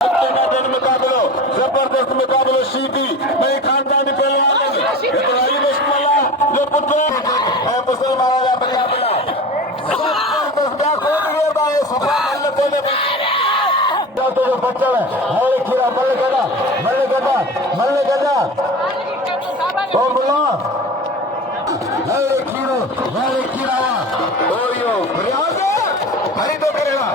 मुकाबलो जबरदस्त मुकाबलो शीटी भाई खानदानी पहलवान इब्राहिम इस्माइला जो पुत्र है मुसलमान अपने अपना जबरदस्त क्या खोल दिया भाई सुबह मल्ल कोने तो जो बच्चा है मल्ल खीरा मल्ल गदा ओ बोलो मल्ल खीरा ओ यो रियाज हरी तो करेगा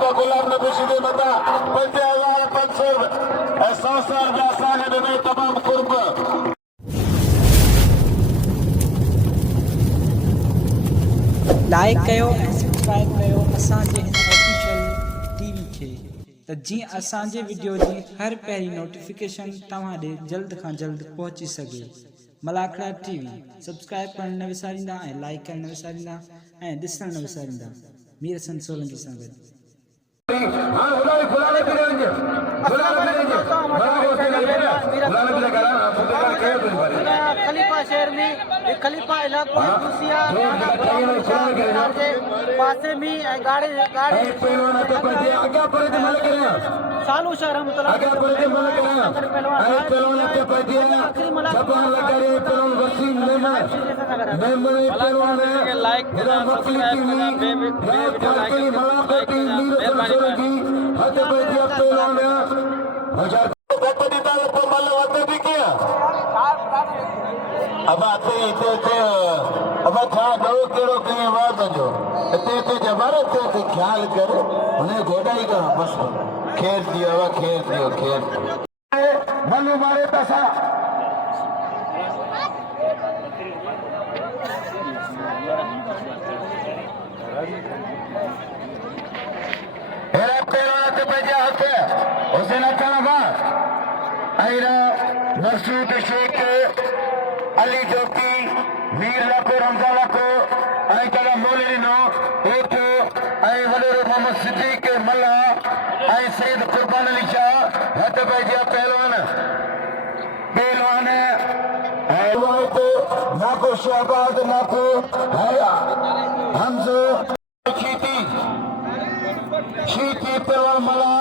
का गुलाम नबी सीधे मता 50,500 एहसास में तमाम कुर्ब लाइक कयो ऐं सब्सक्राइब कयो असांजे हिन ऑफिशियल टीवी खे त जीअं असांजे वीडियो जी हर पहिरीं नोटिफिकेशन तव्हां ॾे जल्द खां जल्द पहुची सघे। मलाखड़ा टीवी सब्सक्राइब करण न विसारींदा ऐं लाइक करण न विसारींदा ऐं ॾिसण न विसारींदा। मीर हसन सोलंकी सां गॾु खलीफा शहर में खलीफा इलाको पासे में सालू शहर अब आते अब था दो केड़ो कहीं आवाज जो इते जबरत ते ख्याल कर उन्हें गोडाई का बस खेल दियो मनु मारे पैसा हुसैन मसूद शेख अली जोकी मीर लाको रमजान लाको आई कला मौलवी ओठो आई वडोरो मोहम्मद सिद्दीक मल्ला आई सैयद कुर्बान अली शाह हथ बैठिया पहलवान तो नाको शहबाज नाको हमजो शीती पहलवान मल्ला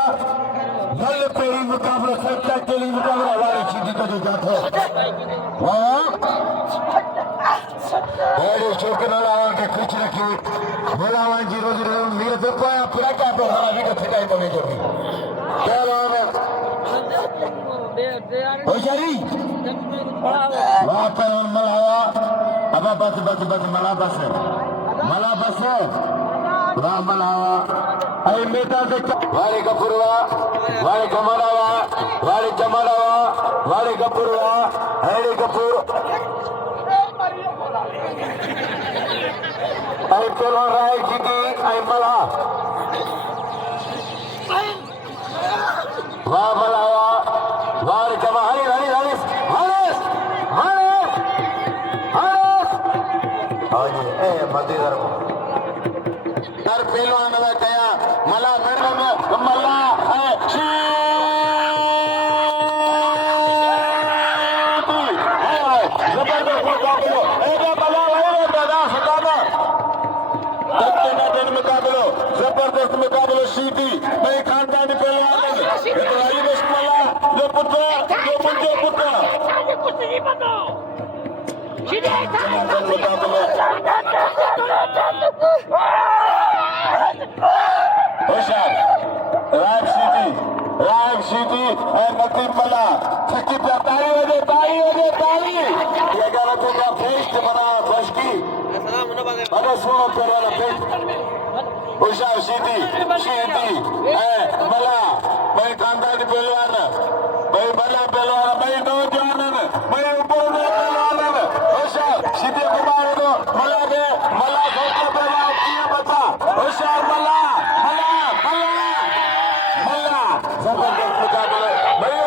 मल्ल पेरी मुकाबला सच्चा केली मुकाबला वाले शीती का जो जाता है छोकरा के कुछ रखी बोलावा जी रोज मेरे तो पाया पूरा क्या तो हमारा भी तो ठिकाई बने जो भी क्या नाम है होशियारी वहाँ पर मलावा अब बस मला बस वहाँ मलावा अरे मेटा से वाले कपूरवा वाले कमरावा वाले जमरावा वाले कपूरवा हरे कपूर आई चलो राय जीती आई मला वाह मलावा वाह जमा हरी ए मदीर हर पहलवान में कया मला मैडम मला जबरदस्त मुकाबलो मुकाबलो जबरदस्त मुकाबलो शीटी भाई खानदानी पहलवान इब्राहिम इस्माइला जो पुत्र होशियार रायब शीटी नतीब मला छक्की पे ताली ये गलत का फेस्ट बना बशकी अगर सुनो पहले फेस्ट होशियार शीटी मला भाई खानदानी पहलवान भाई भला पहलवान भाई नौजवान भाई ऊपर पहलवान होशियार शीटी कुमार को मला धोखा पहलवान किया बता होशियार मला जबरदस्त मुकाबला बड़े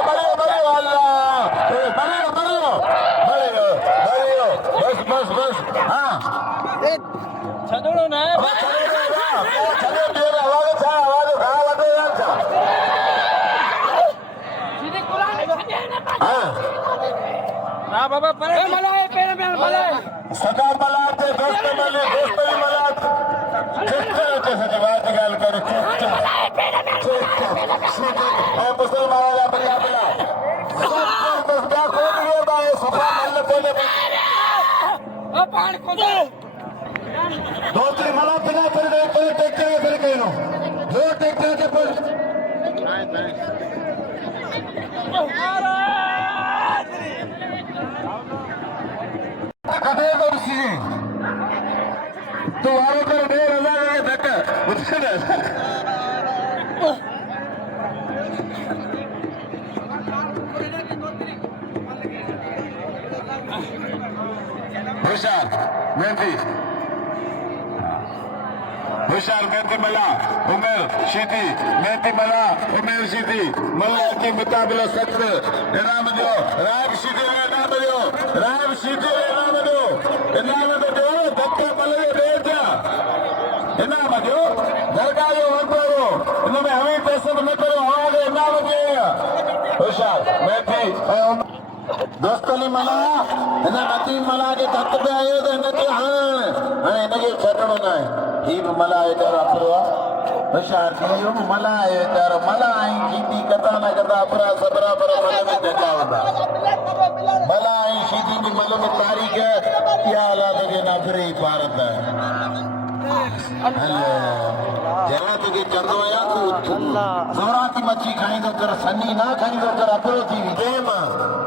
बस हाँ छदड़ो ना बाबा परे मला पेड़ में मला सदा मलाते दोस्त मले दोस्तरी मलात चेष्टा सजवात गाल कर चेष्टा मुसलमान अपने आपला दसदा खोद रे बाय सफा मल्ल कोले दोस्तरी मला बिना पर दे कोई टेक्टर फिर कहनो दो टेक्टर के पर कथे कर सी तो वारो कर 2000 के धक्का मुझसे होशियार मेहंदी मला उमेर शीती मेहंदी मला उमेर शीती मल्ला की मुताबिला सत्र इनाम दो राग शीती इनाम दो राग शीती इनाम दो धक्के मल्ले भेज दिया इनाम दो दरगाह जो वंदो इनमें हमें पैसे न करो आवाज इनाम दिएगा होशियार मेहंदी दोस्तली मला इन नती मला के धक पे आयो तो इनके हां इनके छटणो ना ही मला एदार अपरवा होशियार थी मला एदार मला आई शीती कथा ना कथा अपरा सबरा पर मन में जगा होता मला आई शीती की मन में तारीख है क्या हालात के ना फिर ही भारत है जरा तुझे चंदो या तू जोरा की मच्छी खाई तो कर सन्नी ना खाई तो कर अपरो थी गेम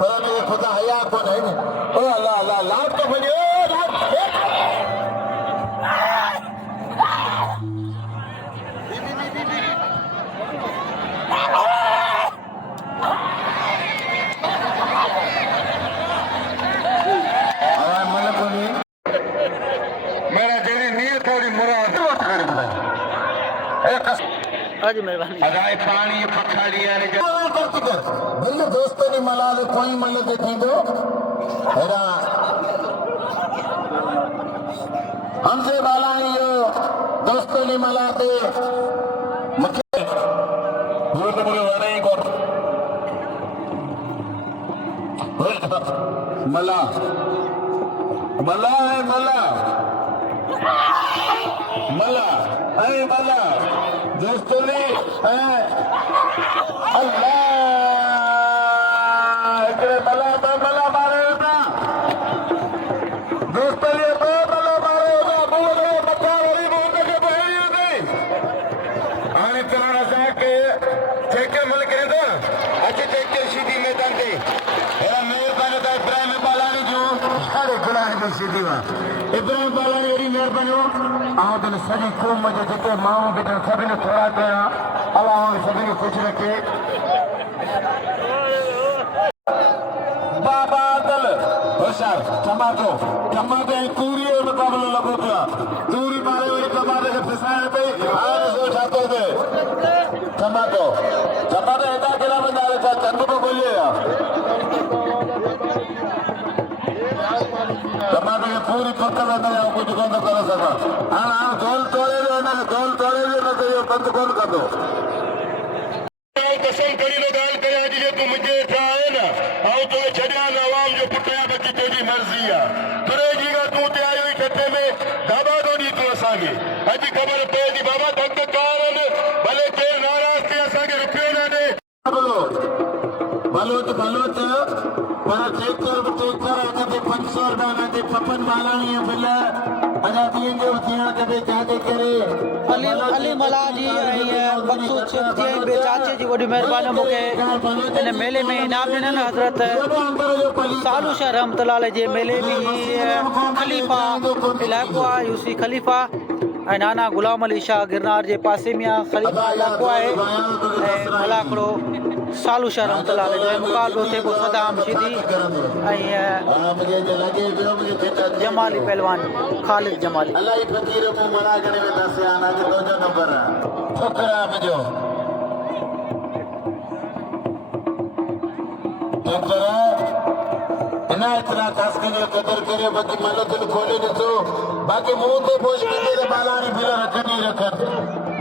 पर ये खुदा हया को नहीं ओ अल्लाह अल्लाह लाभ तो बने ओ लाभ आवाज मन को नहीं मेरा जेरी नीयत थोड़ी मुराद कर दे आज मेहरबानी अगाए पानी पखाड़िया ने करती कर दिल दोस्तों ने मला ले कोई मन के थी दो हेरा हमसे बाला यो दोस्तों ने मला ते मुझे बोल बोले वाले ही कर मला मला है मला मला अरे मला दोस्तों ने अल्लाह इकड़े मला मारे होता दोस्तों ने मला मारे होता बोले बच्चा वही बोलते के बहरी होती आने तुम्हारा सा के ठेके मल के तो अच्छे ठेके सीधी मैदान थे मेरा मेहरबानी था इब्राहिम बालानी जो अरे गुलाम की सीधी वा इब्राहिम बालानी एडी मेहरबानी हो आओ तो सभी खूब मजे जिते माओ बेटा सभी ने थोड़ा कया अल्लाह सभी ने खुश रखे बाबा दल होशियार टमाटो पूरी और मुकाबला लगो था दूरी मारे हुए टमाटे के फिसाए पे आज सो छातो थे टमाटो इतना किला बंदा था चंदू को बोलिए टमाटो के पूरी पक्का बंदा जाओ कुछ कौन तो करो सका हाँ गोल तोड़े जो ना गोल तोड़े जो ना तो ये बंद कौन कर दो कसम करी लो गाल करे आज ये तू मुझे चाहे ना आओ तो छड़िया नवाम जो पुटया बच्ची तेरी मर्जी है करेगीगा तू ते आई हुई खट्टे में दाबा दो नी तू असांगे अजी खबर पे दी बाबा धक कारण भले के नाराज थी असांगे रुपयो ना दे भलो तो पर टेकर आगे ते 500 रुपया ना दे पपन वालानी है बिल अजा दिएं जो थिया कदे जादे करे अली मला जी बख्शू जी चाचे जी वॾी महिरबानी मूंखे हिन मेले में इनाम ॾिननि हज़रत सालू शाह रहमतुल्लाह अलैह जे मेले में खलीफ़ा इलाइक़ो आहे यूसी खलीफ़ा ऐं नाना गुलाम अली शाह गिरनार जे पासे में आहे खलीफ़ा इलाइक़ो आहे ऐं मला हिकिड़ो सालू शाह रहमतुल्लाह अलैह जो मुक़ाबिलो थिए पोइ सदाम शीदी ऐं जमाली पहलवान ख़ालिद जमाली इतना खास करे कदर करे बाकी मालो दिल खोले ॾिसो बाकी मुंह ते पोष के बालानी बिल रखनी रखन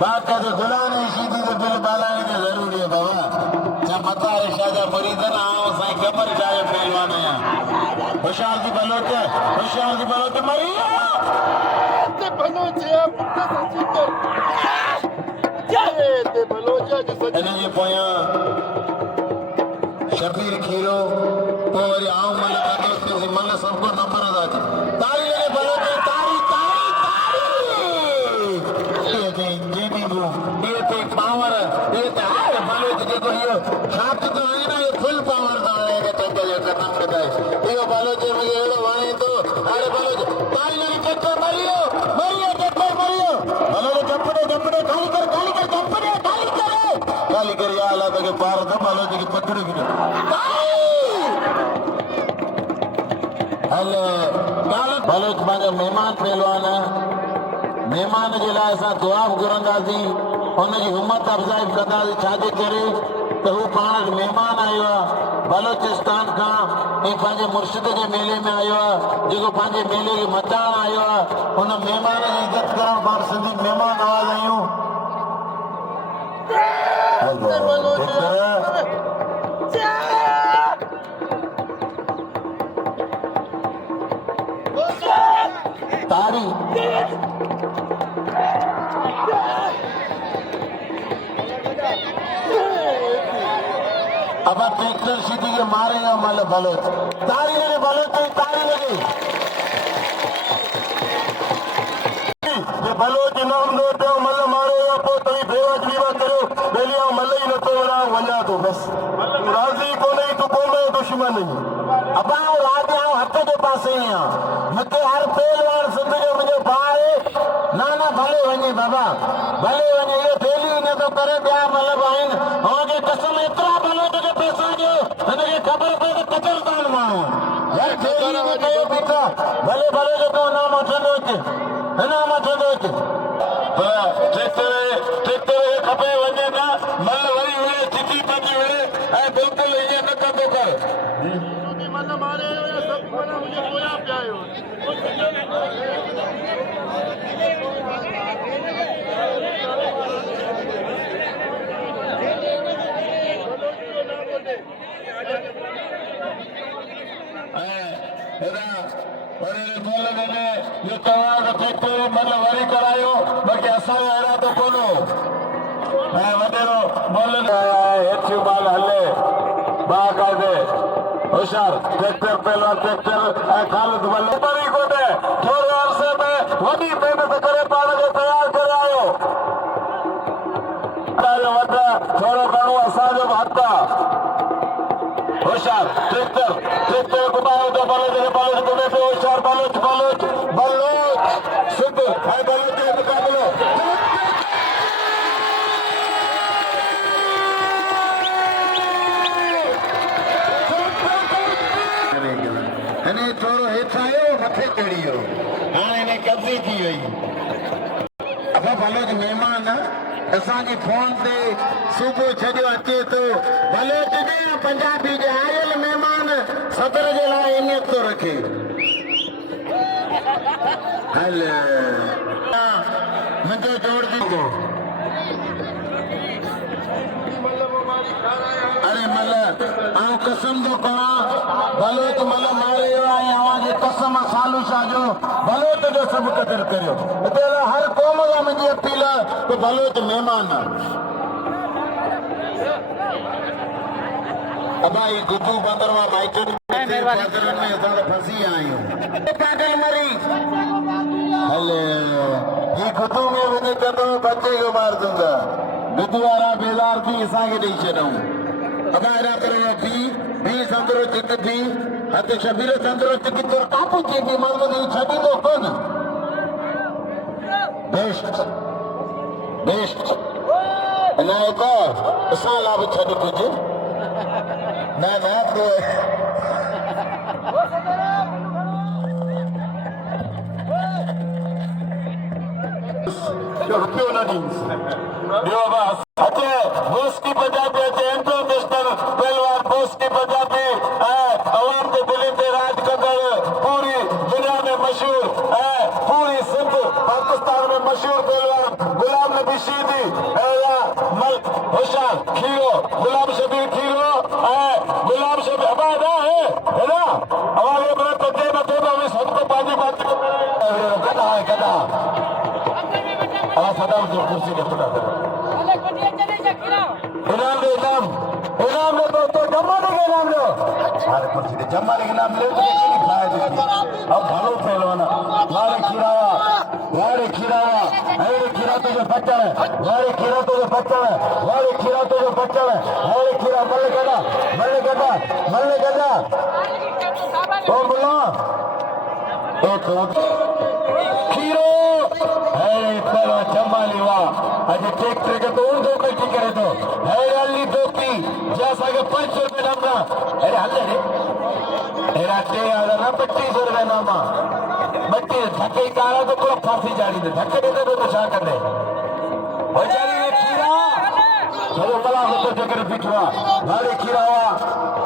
बात का गुलाम शीदी तो बिल बालानी के जरूरी है बाबा जब मतारे शाजा मुरीदन आओ साईं कमर जाए पहलवान आया होशियार दी बलोच मरिया ते बलोच या पुट सची कर ते बलोच जे सची इन जे पोयां शबीर खीरो पोइ आऊं मल कंदो मल सबको नंबर अदा तारी लगे बलोच तारी ये ते इंजीनियरिंग ये ते पावर ये ते बलोच जेको इहो छाप तो है ना ये फुल पावर दा लेके टक्कर जो खत्म करदा है इहो बलोच मुझे एड़ो वणे तो अरे बलोच तारी लगे टक्कर मरियो बलोच जपड़े खाली कर या अल्लाह के पार तो बलोच की पकड़ गिर हले बलोच पंहिंजो मेहमान पहलवान मेहमान जे लाइ असां दुआ घुरंदासीं हुनजी हिम्मत अफ़ज़ाई कंदासीं छाजे करे त हू पाण मेहमान आयो आहे बलोचिस्तान खां ऐं पंहिंजे मुर्शिद जे मेले में आयो आहे जेको पंहिंजे मेले खे मचाइण आयो आहे हुन महिमान जी इज़त करणु पाण सिंधी महिमान आवाज़ आहियूं तारी अब ट्रैक्टर सीधी के मारेगा मल बलोच तारी लगे बलोच तारी लगे ये बलोच नाम दो तो मल मारेगा पो तई बेवा जीवा करो बेलिया मल ही न तो वरा वना तो बस राजी को नहीं तो कोई दुश्मन नहीं अब आओ राजा हथ के पास ही है मके हर पहलवान सिंध जो मुझे बाहर ना भले वने बाबा भले वने ये बेली न तो करे क्या मतलब आइन हो के कसम इतना बलोच के पैसा जो हने खबर पे कचर कान मानो यार बेली ने कयो बेटा भले जो तो नाम अठंदो चे नाम अठंदो चे ट्रैक्टर खपे वने ना मल वरी हुए चिठी पटी हुए ए बिल्कुल ये न कंदो कर मन मारे या सब मना मुझे कोया प्यायो वरी करायो बाक़ी असांजो इरादो कोन्हो ऐं वॾेरो हेठियूं बाल हले बाक़ाइदे होशियार ट्रैक्टर पहलवान ट्रैक्टर ऐं ख़ालिद बल्ले वरी कोन्हे थोरे अरसे में वॾी महिनत करे पाण खे तयारु करे आयो थोरो घणो असांजो बि हथ आहे होशियार ट्रैक्टर घुमायो तो बलोच घुमे पियो होशियार बलोच सिद्ध ऐं बलोच जो मुक़ाबिलो हिन थोरो हेठि आयो मथे चढ़ी वियो हाणे हिन कब्ज़ी थी वई अब बलोच महिमान असांजी फोन ते सुबुह छॾियो अचे थो बलोच जे पंजाबी जे आयल महिमान सदर जे लाइ अहमियत थो रखे हल मुंहिंजो जोड़ थी अरे मल आऊं कसम थो कयां बलोच मल मारे वियो आहे अवां जी कसम सालू शाह जो बलोच जो सभु क़दुरु करियो हिते हर क़ौम जा मुंहिंजी अपील आहे त बलोच महिमान अबाई गुड्डू बंदरवा माइकन में असां फंसी आहियूं पागल मरी हले ही गुड्डू में वञी कंदो बच्चे खे मार दूंगा गुड्डू वारा बेज़ार थी असांखे ॾेई छॾूं अबा अहिड़ा करो भी संदरो चिक थी हथ शबीर संदरो चिक तोर कापू चेती मज़बूती छॾींदो कोन बेस्ट न को असां लाइ बि छॾ कुझु न तो रुपयो न ॾींस ॿियो बस अचे बोस की पंजाबी अचे इंटरनेशनल पहलवान बोस की पंजाबी अवाम के दिल ते राज कंदड़ पूरी दुनिया में मशहूर पूरी सिंध पाकिस्तान में मशहूर पहलवान गुलाम नबी शीदी होशियार खीरो गुलाम शबीर खीरो इनाम जो कुर्सी के पता इनाम दे इनाम ले तो जमा देगा इनाम लो अरे कुर्सी दे जमा देगा इनाम ले तो खाए दे अब भालो पहलवाना वारे खिरावा अरे खीरा तो जो बच्चा है वारे खीरा तो जो बच्चा है वारे खीरा तो जो बच्चा है वारे खीरा मल्ले गदा ओ बोला खीरो अरे पहला जमाली वाह अजे ट्रैक्टर के तो उन दो कटी करे तो अरे अल्ली दोती जैसा के 500 रुपए नामा अरे हल्ले रे एरा ते आला ना 25 रुपए नामा बच्चे धक्के कारा तो पूरा फांसी जारी दे धक्के दे तो छा कर दे बेचारी ने खीरा चलो मला होतो जकर पिठवा वाले खीरा वा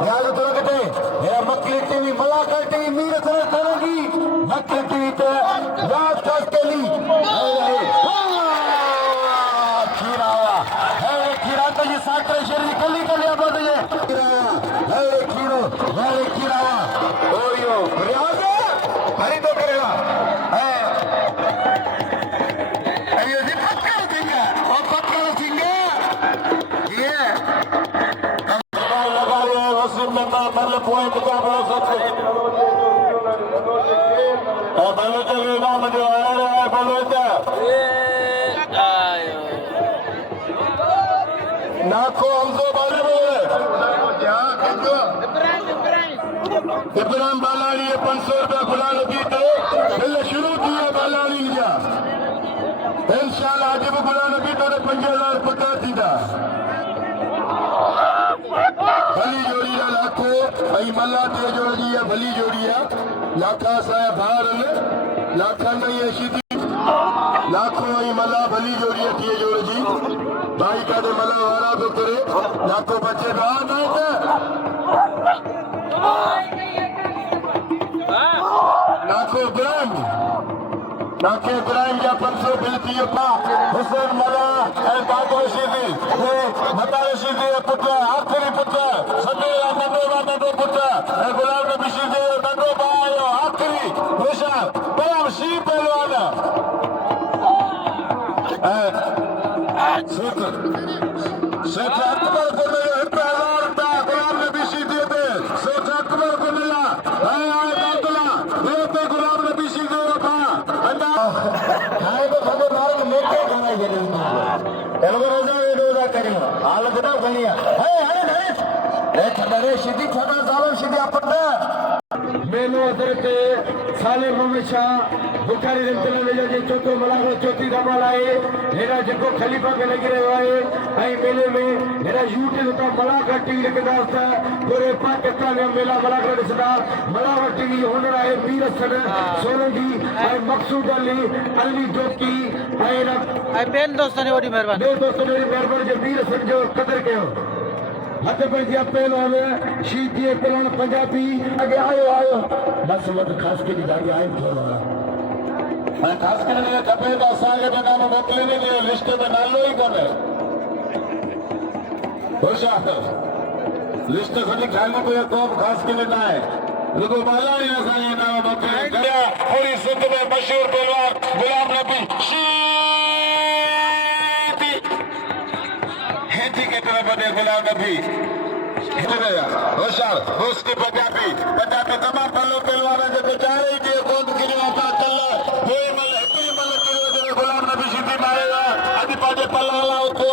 याद तो रखते मेरा मक्खली टीवी मला कर टीवी मीर सर तरगी मक्खली टीवी ते याद खास केली खीरा वा है खीरा तो ये साकरे शरीर कली आबाद है खीरा है खीरो वाले खीरा वा ओयो रियाज हरी तो करेगा अयो जी पक्का सिंगा और पक्का सिंगा ये लगा ये मुस्लिम नंबर मतलब पॉइंट का बड़ा सबसे बालो चल नाम जो आ रहा है बालो का नाको हमको बाले बोले क्या कहते इब्राहिम बालानी 500 रुपया गुलाम नबी तो पहले शुरू किया बालानी लिया इंशाल्लाह आज भी गुलाम नबी तो 5000 पक्का दीदा भली जोड़ी लाखो आई मल्ला ते जोड़ी है भली जोड़ी है लाखा साया बाहर लाखा नहीं है सीधी लाखों आई मल्ला भली जोड़ी है ते जोड़ी जी भाई का दे मल्ला वाला तो करे लाखों बच्चे बाहर नहीं थे नाको इब्राहिम या 500 बिलती हुसैन मला बागो रशीदी मता रशीदी पुत्र आखिरी पुत्र समेरा नंदो पुत्र गुलाम नबी शीदी नंदो बायो आखिरी निशान बराम शी पहलवाना शेख अकबर को मिले 1000 रुपया गुलाम नबी शीदी दे शेख अकबर को मिला खाए तो भले बार में लेके खाना जरूरी है चलो रोजा ये रोजा करेंगे हालत ना बनिया है ए खड़े सीधी छोटा सालों सीधी अपना मेनू हजरत साले ममेशा बुखारी रमतला ले जे चौथो मलागो चौथी दमाल आए हेरा जको खलीफा के लगी रहे आए आई मेले में हेरा यूट्यूब तो मलाका टीवी के दास्ता पूरे पाकिस्तान में मेला मलाका दिसदा मलाका टीवी होनर आए वीर सन सोलंकी आई मकसूद अली जोकी आई बेन दोस्तों ने बड़ी मेहरबानी जो वीर सन जो कदर कयो हथ पंहिंजी पहलवान शीती पहलवान पंजाबी आगे आयो बस वक्त खास के गाड़ी आए थोड़ा खास करे खपे तो असांखे बि नालो मोकिले ॾिजे लिस्ट में नालो ई कोन्हे होशियार लिस्ट सॼी ख़ाली पई को बि ख़ासि करे न आहे रुगो बालाणी असांखे नालो मोकिले पूरी सिंध में मशहूर पहलवान गुलाम नबी शीती हेठी के तरफ बढ़े गुलाम नबी होशियार उसकी पंजाबी तमाम पल्लो पहलवान जो बेचारे ही दिए कौन गिरी आता चल कोई मल हिकड़ी मल किरो गुलाम नबी शीती मारेगा अॼु पंहिंजे पल्ला हला उथो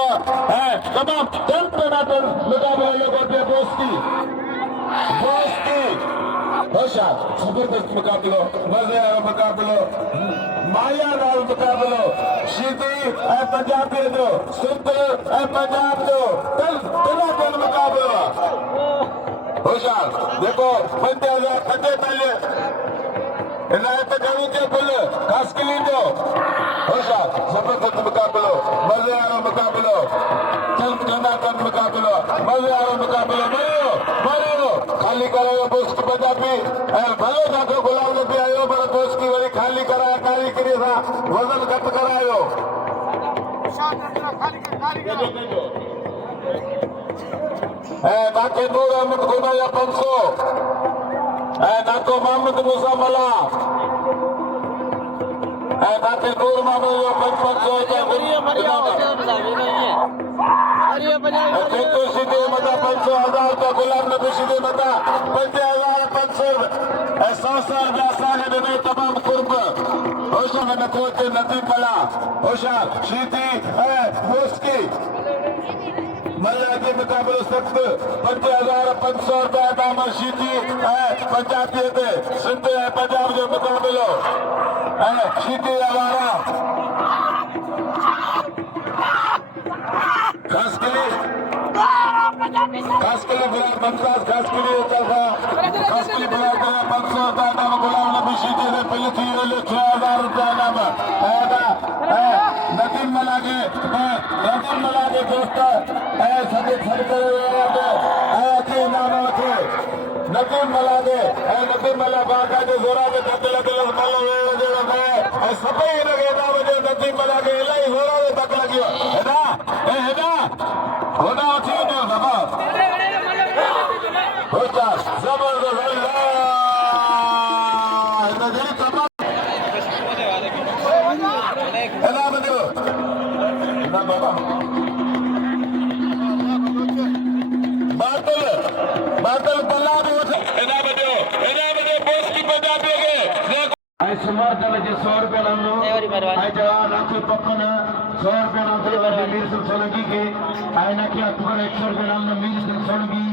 है तमाम चंद टनाटन मुकाबला ये करते दोस्ती होशियार जबरदस्त मुकाबलो मजे वारो मुकाबलो माया वारो मुकाबलो शीती ऐं पंजाबी जो सिंध ऐं पंजाब जो टनाटन मुकाबलो होशियार देखो 5000 खटे पहले इनायत गणू के पुल कास्किली जो होशियार जबरदस्त मुकाबलो मजे वारो मुकाबलो चल टनाटन मुकाबलो मजे वारो मुकाबलो मारो खाली करायो दोस्त पंजाबी भले जाके गुलाम नबी आयो पर दोस्त की वरी खाली कराया कारीगरी सां वजन घटि करायो नाके नूर अहमद खुदाया 500 नाको मोहम्मद मूसा मला बाकी दूर मामले जो 55 सीधे मता 500,000 का गुलाम नबी सीधे मता 50,500 संसार व्यासाने में तमाम कुर्ब होशा में नकोते नदी पला होशा शीती मोस्की मल्ला के मुकाबले सख्त 50,500 रुपया दामर शीती पंचायती थे सिंध पंजाब जो मुकाबलो शीती हमारा खास के लिए गुलाम बंदास खास के लिए गुलाम 500 रुपया दाम गुलाम नबी शीती ने पहले 6,000 रुपया दाम नदीम मलागे दोस्त सभी खड़े नदीम मला बाका जो जोरा में धक्के लगे सभी लगे नदीम मला के इलाही जोरा में धक्के लगी हेदा होना उठी दो बाबा होता जबरदस्त नजर तमाम हेदा बदो ना बाबा बादल बल्ला भी होता हेदा बदो पोस्ट की पंजाब देगे सुमार चले 100 रुपया नाम आई जवान आपके पक्कन 100 रुपया नाम से मीर सिंह सोलंकी के आयना के अकबर 100 रुपया नाम मीर सिंह सोलंकी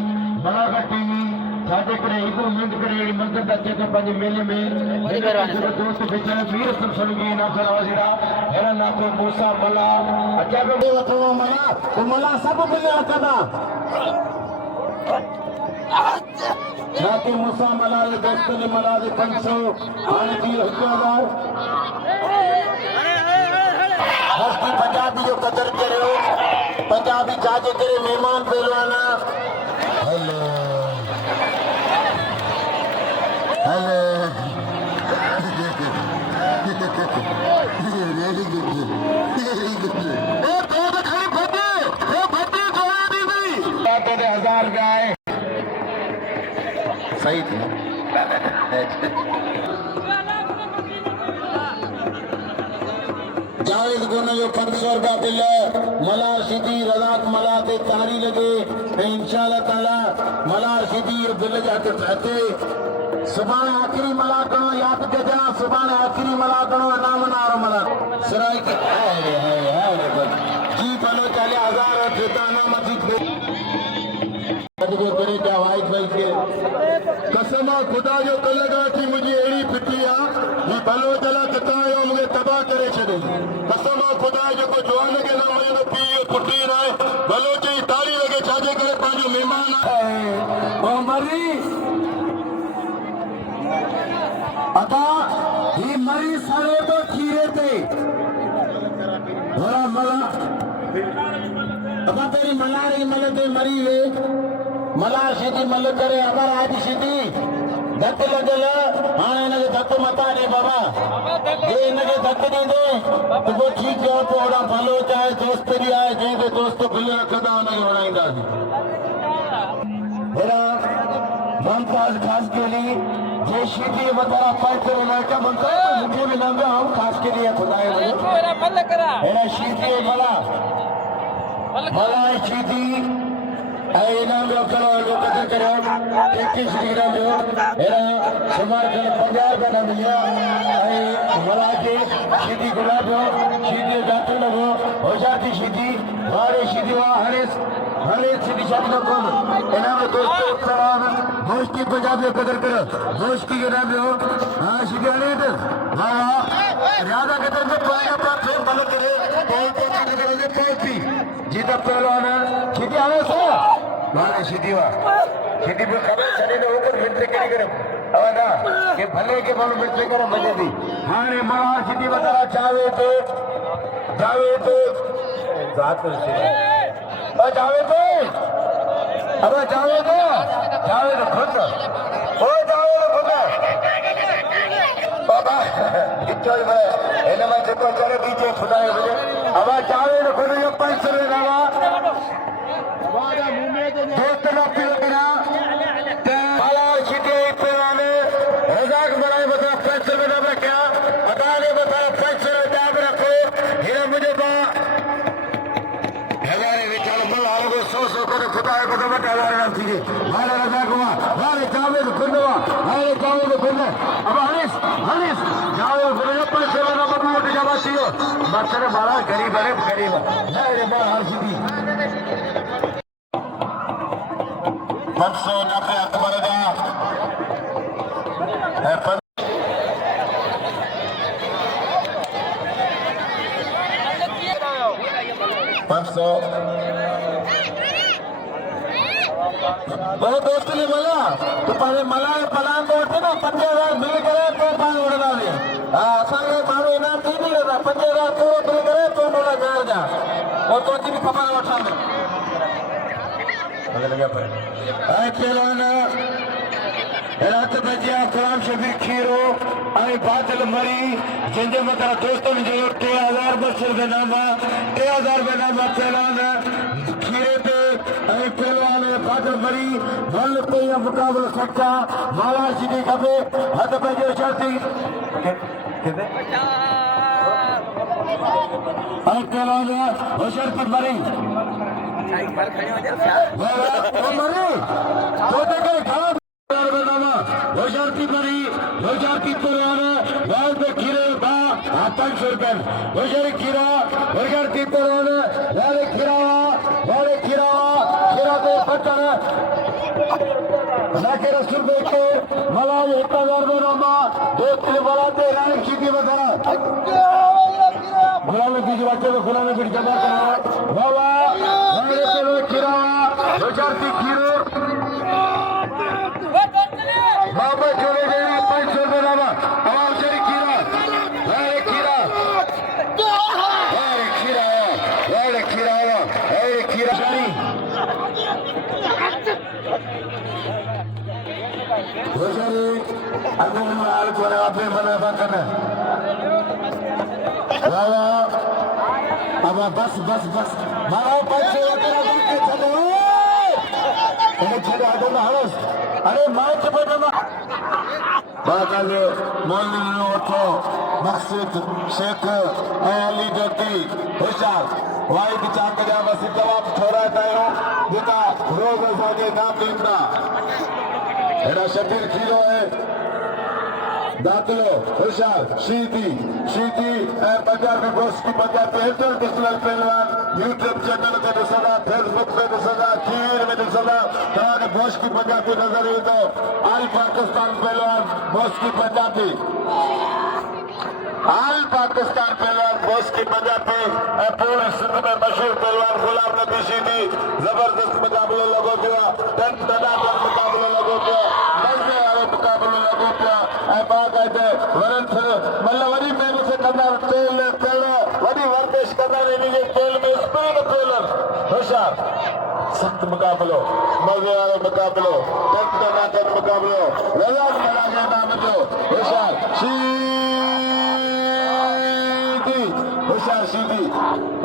बड़ा का टीवी साथे करे इको मिनट करे मंदिर अच्छे से पंज मेले में दोस्त बेचारे मीर सिंह सोलंकी नाम से नवाजीरा हेरा नाम को मूसा मला अच्छा पे तो मला सब मिले आता जाती मूसा मलाल दोस्तों मलाल 500 आने की 1,000 हस्ती पंजाबी जो कदर करो पंजाबी चाचे करे मेहमान पहलवाना हेलो वेरी गुड ए तो खाली फटे जोड़ा दी भाई 1000 रुपया आए सही थी जावेद गोने जो 500 रुपया बिल मलार सीधी रज़ाक मला ते तारी लगे इंशाअल्लाह ताला मलार सीधी बिल जाते रहते सुभान आखिरी मला करो याद के जा सुभान आखिरी मला करो नाम नार मला सराय के जी बनो चले 1000 और ठिकाना मस्जिद करे क्या वाइट भाई के कसम खुदा जो कलगा थी मुझे एड़ी पिटी आ ये भलो चला कितायो मुझे तबाह करे छे कसम खुदा जो को जवान के नाम जो पी पुटी रहे भलो ची ताली लगे छाजे करे पांजो मेहमान ओ मरी अदा ही मरी सारे तो खीरे थे भला मला अब तेरी मलारी मलते मरी वे मला सीधी मल करे अबर आज सीधी धक लगल हाँ इनके धक मता दे बाबा ये इनके धक दे दे तो वो ठीक है तो ओड़ा भलो चाहे दोस्त भी आए जैसे दोस्त बिल रखदा उन्हें बनाईंदा मेरा ममताज खास के लिए जे सीधी बतारा पाइप लड़का बनता है मुझे भी नाम हम खास के लिए खुदाए मेरा सीधी मला सीधी इनाम जो करो लोग करो 21 ग्राम जो एरा सुमार कर 50 का नाम लिया मला के सीधी गुलाब जो सीधी जाते लगो हो जाती सीधी हमारे सीधी हरे सीधी शादी को इनाम दोस्तों सलाम दोस्ती पंजाबी कदर करो दोस्ती के नाम जो हां सीधी वाले तो हां राजा के तो पाएगा पर भलो करे पहुंची जीता पहलवान सीधी आवे सो मारे सीधी पे खबर चले तो ऊपर मिर्च करी करे अब ना के भले के बोलो मिर्च करे मजे दी हां मां सीधी बता चावे तो जात से जावे तो अब जावे तो खुद ओ जावे तो खुद बाबा कितो है एने में जो चले दीजिए खुदा मुझे अब जावे तो खुद ये 500 लगावा दोस्त ना पियो बिना बाला सीधे पे वाले रजाक बनाए बता 500 में क्या अदा ने बताया 500 Kota Kota Mata Alam Sini. Mana Raja Kuma. Mana Jawa Kundwa. Mana Jawa Kundwa. Apa Hanis. Jawa Kundwa पर सेवा ना बदलो तो जावा चाहिए. बच्चे बड़ा गरीब है गरीब. नहीं बार हर चीज़. Manso nape akbar da. Manso. बहुत दोस्त ने मला तो पहले मला पलान दोड़ते ना 50,000 मिल करे तो पान उड़ना दिया संगे मारो इनाम नहीं मिलेगा 50,000 पूरा मिल करे तो बोला घर जा और तो जी भी खबर उठा दो बगल गया पर आई पेलाना रात बजिया कलाम शफीक खीरो आई बादल मरी जिंदे मतलब दोस्तों ने जो 13,000 बस रुपए नामा 13,000 रुपए नामा पेलाना खीरे पे आई पेलवान बादल मरी मल पे यह मुकाबला सच्चा माला सीधी कबे हद पे जो शर्ती कितने आई पेलवान होशर पर मरी मरी तो देखे खाना Hojarti Purana, Valde Kira, Atan Surkan, Hojar Kira, Hojarti Purana, Vale Kira, Kira de Patana, Nakera Surbeke, Malay, Etanarama, Dotri Valate, Ranik Chiti Vadana. Gulana Bijwate, Gulana Bijamaka, Vala, Vale Kira, Hojarti Kira. Baba Jole Jole Pancho Banana, Amal Jari Kira, Hare Kira, Hare Kira, Hare Kira, Hare Kira Jari. Jari, aku mengenal kau apa yang mana bakana. Baba, Aba bas, Mara Pancho Banana kita cakap. Ini cakap ada harus. अरे mic पे ना बादल मौलवी ओठो मकसूद शेख अली जती होशार Y की चाक जा बस जवाब थोड़ा टाइम दिखा रोज सागे नाम लिखना एड़ा शबीर खीरो है दाखलो होशार शीदी पंजाबी बॉस की पंजाबी हेल्थर डिस्प्ले पहलवान यूट्यूब चैनल पे तो सदा फेसबुक पे तो सदा खीर में तो सदा तुम्हारे बॉस की पंजाबी नजर हुई तो आल पाकिस्तान पहलवान बॉस की पंजाबी आल पाकिस्तान पहलवान बॉस की पंजाबी पूरे सिंध में मशहूर पहलवान गुलाम नबी शीदी जबरदस्त मुकाबला लोगों किया तनातन मुकाबला लोगों किया मजे वाले मुकाबला लोगों किया बाकायदे वरन मतलब वही मेहनत से करना तेल वही वर्जिश करना नहीं तेल में स्पीड ट्रेलर होशियार सख्त मुकाबलो मजे वाले मुकाबलो तनातन मुकाबलो ललाट बना के नाम दो होशियार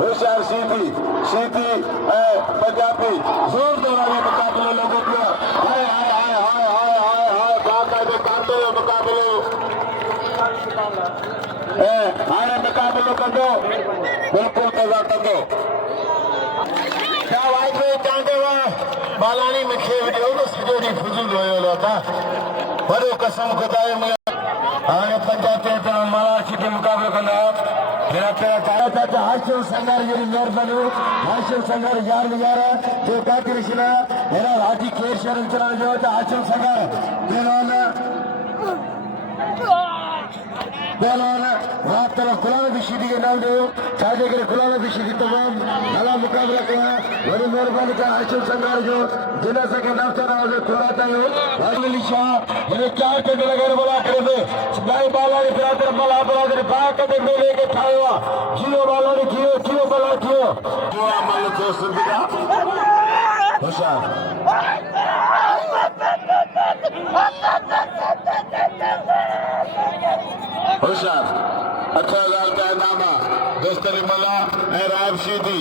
होशियार सीधी पंजाबी जोर दौरानी मुकाबले लोगों को हाय बाकायदे कांटे मुकाबले हाय मुकाबलो कर दो बिल्कुल मजा कर दो क्या वाइट में चाहते हुआ बालानी में खेल वीडियो तो सिजोड़ी फुजूल हो था बड़े कसम खुदाए में आगे पंचायत तो महाराष्ट्र के मुकाबले करना मेरा तेरा चाचा हाशिम संगार जी मेहरबानी हाशिम संगार यार जो कातिरिशिना मेरा हाजी खेर शरण चला जो हाशिम संगार बेलाना रात तक खुलाना भी शीदी के नाम दो चाचे के खुलाना भी शीदी तमाम भला मुकाबला किया बड़ी मेहरबानी का हाशिम संगार जो जिला से के नाम चला जो थोड़ा था यो अली शाह मेरे 4 टके लगे बोला करे थे भाई बाला ने फिर मला बरादर बाग के मेले के खाया जियो बाला ने कियो बाला कियो जो अमल को सुबिदा होशियार होशियार 18,000 का इनामा दोस्तरी मला रायब शीदी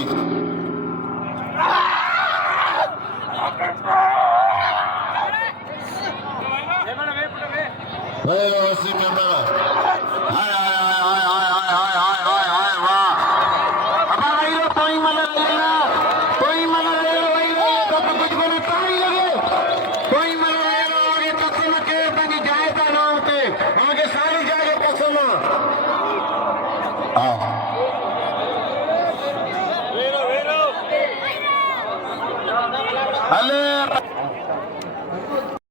वसी मेंबर